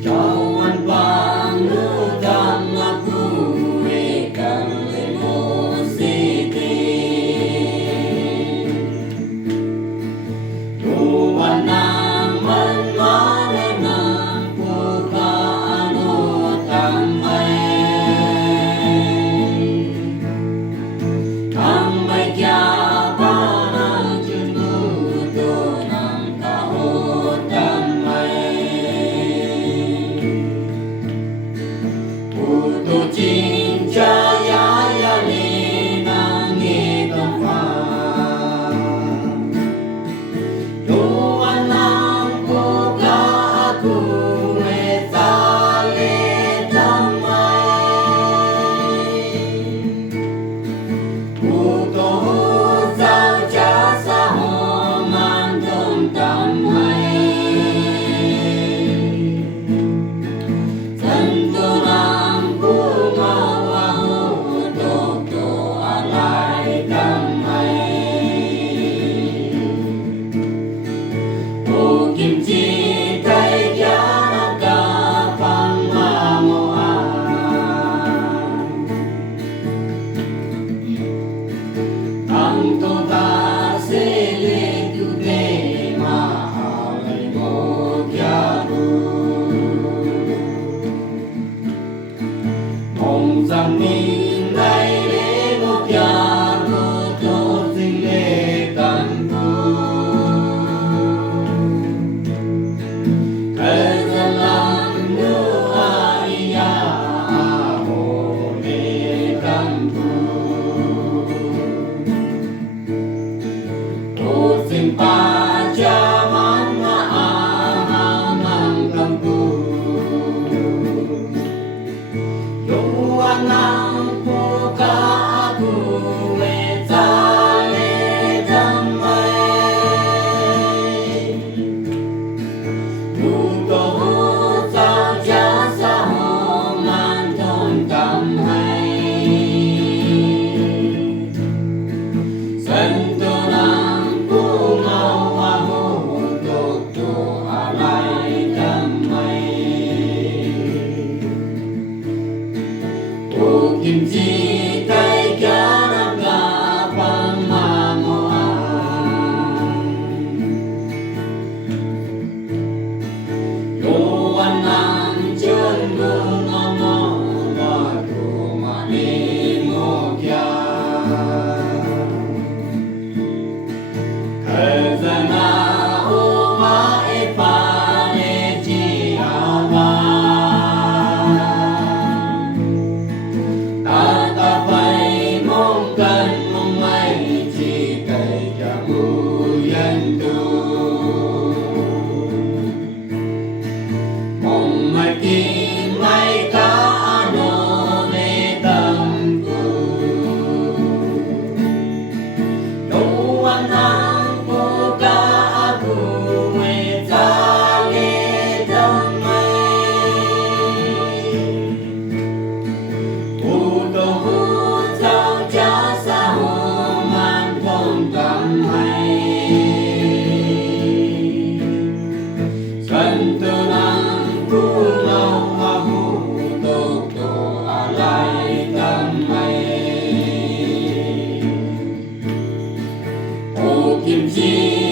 Jauhan panutan aku ikan lemositi Tuhan naman malenang pukaano tamay Tamay kya ba ng junduto ng tao tamay Puto cinca yayali ng itong pa Tuhan ang puka ako etali damay Puto hutaw jasa homandong damay Santo ng bungawa hutok to alay damay O kimchi tay kya nagkapang mamuan Ang tuta silig yude mahalay mo kyaru Mong sang ninay lego kyaru to siletan po Kazalang nua iya aholetan po Tosing pajaman maangang kampu Yuan ang puka aku etale damay Puto hutaw jasa homandong damay Santo ng bungawa hutok to alay damay O kimchi tay kya nagkapang mamuan Yuan ang junduto ng bago malimog Kazana umaipane jiaman Tatapay mong kan mong may chikay kabuyan to Mong may kaano letang ko Yuan ang puka ako etali damay Puto hutaw jasa homandong damay Santo ng bungawa hutok to alay damay O kimchi